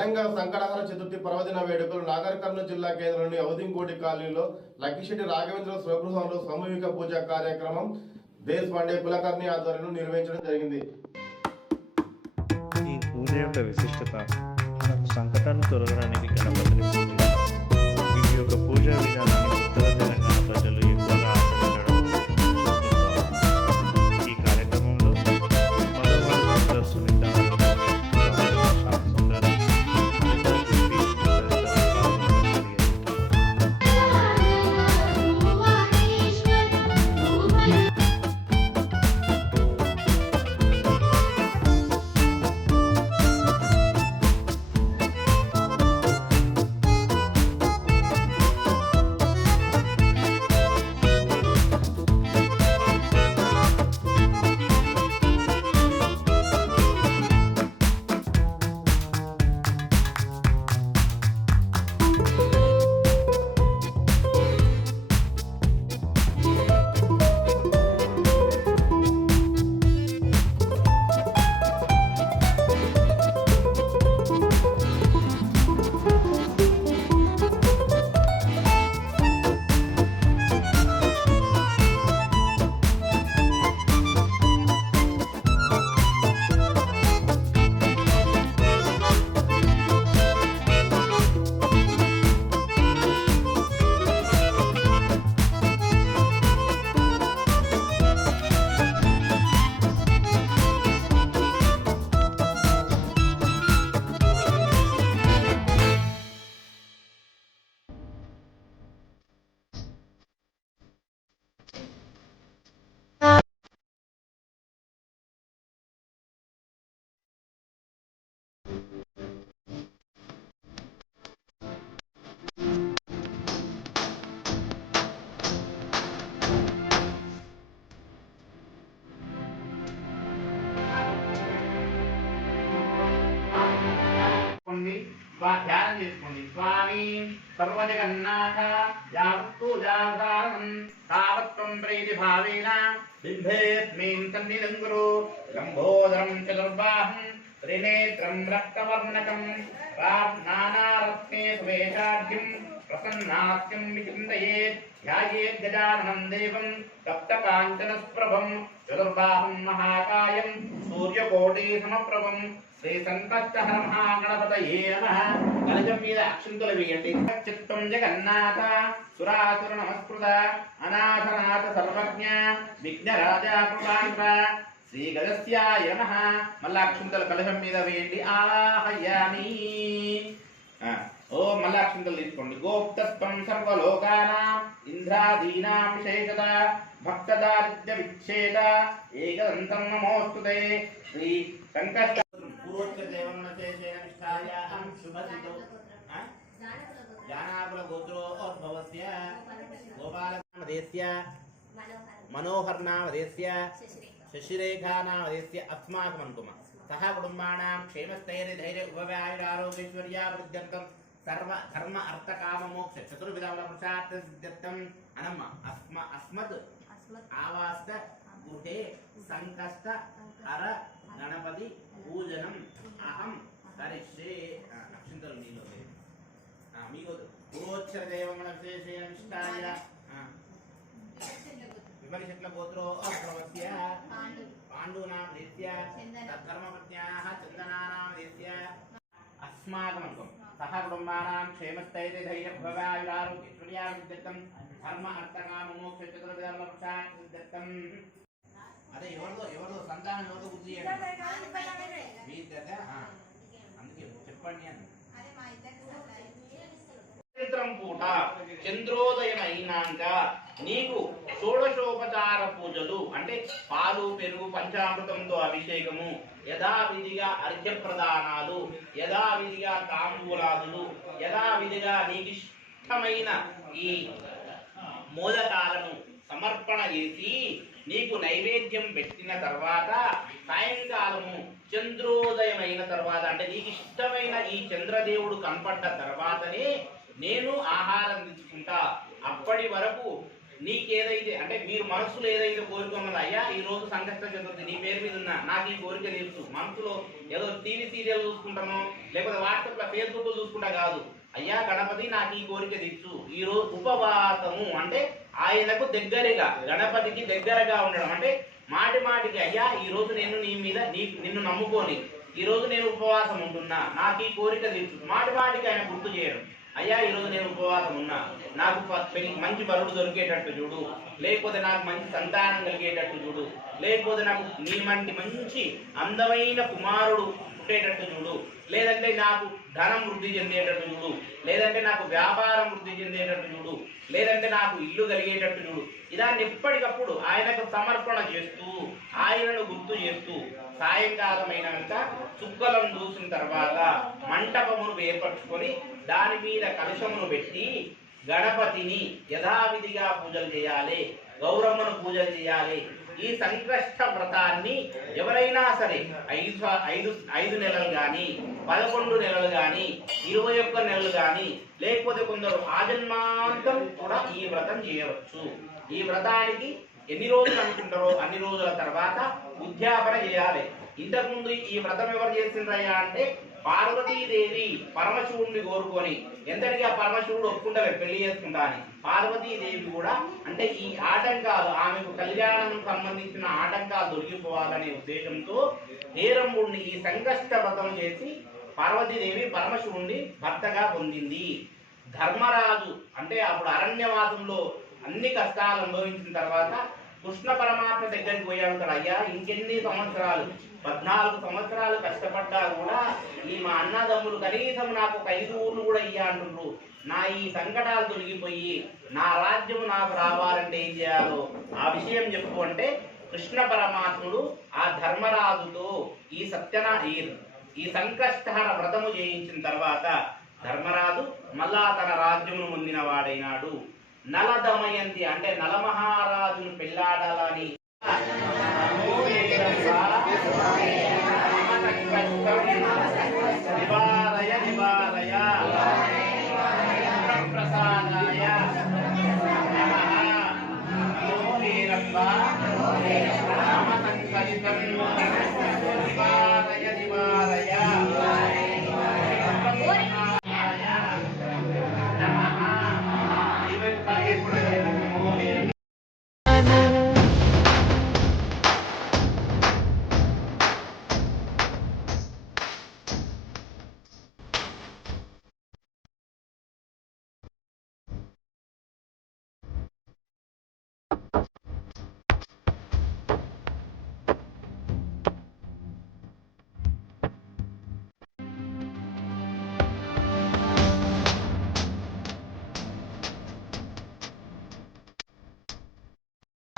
ఘనంగా సంకటహర చతుర్థి పర్వదిన వేడుకలు నాగర్ కర్నూలు జిల్లా కేంద్రంలోని అవధింకోటి కాలనీలో లక్కిశెట్టి రాఘవేంద్ర స్వగృహంలో సామూహిక పూజ కార్యక్రమం దేశ్ పాండే కులకర్ణి ఆధ్వర్యంలో నిర్వహించడం జరిగింది. ఈ పూజ యొక్క విశిష్టత సంకటాన్ని సంకటాలు తొలగడానికి గణపతిని పూజిస్తారు ఈ యొక్క పూజా విధానాన్ని సర్వజగన్నాథ యావత్తు జాగరణం తావత్వం ప్రీతి భావేన బింభేస్మిన్ సన్నిధం గురు లంబోదరం చతుర్బాహం త్రినేత్రం రక్తవర్ణకం. నానారత్నే సువేషాఢ్యం ప్రసన్నాస్యం విచింతయేత్ ధ్యాయేత్ గజాననం దేవం సప్తకాంచనస్ప్రభం చతుర్బాహం మహాకాయం సూర్యకోటి సమప్రభం. శ్రీ సంకష్టహర మహాగణపతయే నమః. కలశం మీద అక్షంతులు వేయండి చిత్తం జగన్నాథ. సురాసుర నమస్కృత అనాథనాథ సర్వజ్ఞ. విఘ్నరాజా కృపాంధ్ర శ్రీ గజస్యాయ నమః. మళ్ళా అక్షంతులు కలజం మీద వేయండి. ఆహయామి. ఓ మళ్ళా అక్షంతలు తీసుకోండి. గోప్తత్వం సర్వలోకానాం. ఇంద్రాదీనాం విశేషత. భక్తదారిద్ర్య విచ్ఛేద. ఏకదంతం నమోస్తుతే. శ్రీ సంకష్ట పూర్వోత్తర దేవన్న శేషేన నిష్ఠాయాం శుభసితో ఆ? జానాకుల గోత్రోద్భవస్య గోపాలనామదేస్య మనోహర్. నామదేస్య శశిరేఖా. నామదేస్య అస్మాకం అనుకుమ సహ కుటుంబానాం క్షేమస్థైర్య ధైర్య ఉపవ్యాయురారోగ్యైశ్వర్యాభివృద్ధ్యర్థం సర్వ ధర్మ అర్థ కామ పూర్వోచ్చర దేవముల విశేషేణ నిష్ఠాయ ఆ, విమలిషట్ల గోత్రో అభవస్య పాండూనాం రీత్య తత్కర్మపత్న్యాः చందనానాం రీత్య అస్మాకమనుకం. సహ కుటుంబానాం క్షేమస్థైర్య ధైర్య భవాయురారోగ్యైశ్వర్యాభివృద్ధ్యర్థం ధర్మ అర్థకామ మోక్ష పురుషార్థ సిద్ధ్యర్థం అదే ఎవరిదో ఎవరిదో సంతానం ఎవరిదో బుద్ధి చేయండి మీ దగ్గర అందుకే చెప్పండి అని. చంద్రోదయం అయినాక నీకు షోడశోపచార పూజలు అంటే పాలు పెరుగు పంచామృతంతో అభిషేకము యథావిధిగా అర్ఘ్య ప్రదానాలు యథావిధిగా తాంబూలాదులు యథావిధిగా నీకు ఇష్టమైన ఈ మూలకాలను సమర్పణ చేసి నీకు నైవేద్యం పెట్టిన తర్వాత సాయంకాలము చంద్రోదయమైన తర్వాత అంటే నీకు ఇష్టమైన ఈ చంద్రదేవుడు కనపడ్డ తర్వాతనే నేను ఆ ఉంచుకుంటా అప్పటి వరకు నీకేదైతే అంటే మీరు మనసులో ఏదైతే కోరిక ఉన్నదో అయ్యా ఈ రోజు సంకష్ట చతుర్థి నీ పేరు మీద ఉన్నా నాకు ఈ కోరిక తీర్చు మనసులో ఏదో టీవీ సీరియల్ చూసుకుంటాను లేకపోతే వాట్సాప్లో ఫేస్బుక్ చూసుకుంటా కాదు. అయ్యా గణపతి నాకు ఈ కోరిక తీర్చు ఈ రోజు ఉపవాసము అంటే ఆయనకు దగ్గరగా గణపతికి దగ్గరగా ఉండడం. అంటే మాటి మాటికి అయ్యా ఈ రోజు నేను నీ మీద నీ నిన్ను నమ్ముకొని ఈ రోజు నేను ఉపవాసం ఉంటున్నా నాకు ఈ కోరిక తీర్చు మాటి మాటికి ఆయన గుర్తు చేయడం. అయ్యా ఈ రోజు నేను ఉపవాసం ఉన్నా. నాకు మంచి వరుడు దొరికేటట్టు చూడు. లేకపోతే నాకు మంచి సంతానం కలిగేటట్టు చూడు. లేకపోతే నాకు నీ మంటి మంచి అందమైన కుమారుడు పుట్టేటట్టు చూడు. లేదంటే నాకు ధనం వృద్ధి చెందేటట్టు చూడు. లేదంటే నాకు వ్యాపారం వృద్ధి చెందేటట్టు చూడు. లేదంటే నాకు ఇల్లు కలిగేటట్టు చూడు. ఇదాన్ని ఎప్పటికప్పుడు ఆయనకు సమర్పణ చేస్తూ ఆయనను గుర్తు చేస్తూ సాయంకాలమైనంత వెంట దూసిన చూసిన తర్వాత మంటపమును ఏర్పరచుకొని దాని మీద కలశమును పెట్టి గణపతిని యథావిధిగా పూజలు చేయాలి. గౌరమ్మను పూజలు చేయాలి. ఈ సంకష్ట వ్రతాన్ని ఎవరైనా సరే ఐదు ఐదు ఐదు నెలలు కానీ పదకొండు నెలలు కానీ ఇరవై ఒక్క నెలలు కానీ లేకపోతే కొందరు ఆజన్మాంతం కూడా ఈ వ్రతం చేయవచ్చు. ఈ వ్రతానికి ఎన్ని రోజులు అనుకుంటారో అన్ని రోజుల తర్వాత ఉద్యాపన చేయాలి. ఇంతకుముందు ఈ వ్రతం ఎవరు చేసిండ్రయ్యా అంటే పార్వతీదేవి పరమశివుడిని కోరుకొని ఎంతటిగా పరమశివుడు ఒప్పుకుంటారు పెళ్ళి చేసుకుంటా అని. పార్వతీదేవి కూడా అంటే ఈ ఆటంకాలు ఆమెకు కళ్యాణం సంబంధించిన ఆటంకాలు దొరికిపోవాలనే ఉద్దేశంతో నీరంబుడిని ఈ సంకష్ట వ్రతం చేసి పార్వతీదేవి పరమశివుణ్ణి భర్తగా పొందింది. ధర్మరాజు అంటే అప్పుడు అరణ్యవాసంలో అన్ని కష్టాలు అనుభవించిన తర్వాత కృష్ణ పరమాత్మ దగ్గరికి పోయాడు కదా అయ్యా ఇంకెన్ని సంవత్సరాలు? పద్నాలుగు సంవత్సరాలు కష్టపడ్డా కూడా మా అన్నదమ్ములు కనీసం నాకు ఒక ఐదు ఊర్లు కూడా ఇయ్య అంటుండ్రు. నా ఈ సంకటాలు తొలగిపోయి నా రాజ్యం నాకు రావాలంటే ఏం చేయాలో? ఆ విషయం చెప్పు అంటే కృష్ణ పరమాత్ముడు ఆ ధర్మరాజుతో ఈ సత్యనా ఈ ఈ సంకష్టహర వ్రతము చేయించిన తర్వాత ధర్మరాజు మళ్ళా తన రాజ్యమును పొందిన వాడైనాడు. నలదమయంతి అంటే నలమహారాజును పెళ్ళాడాలని నివారయ నివారయ. ప్రసాదాయ నమః నమో వీరప్ప నివారయ.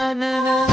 na na na.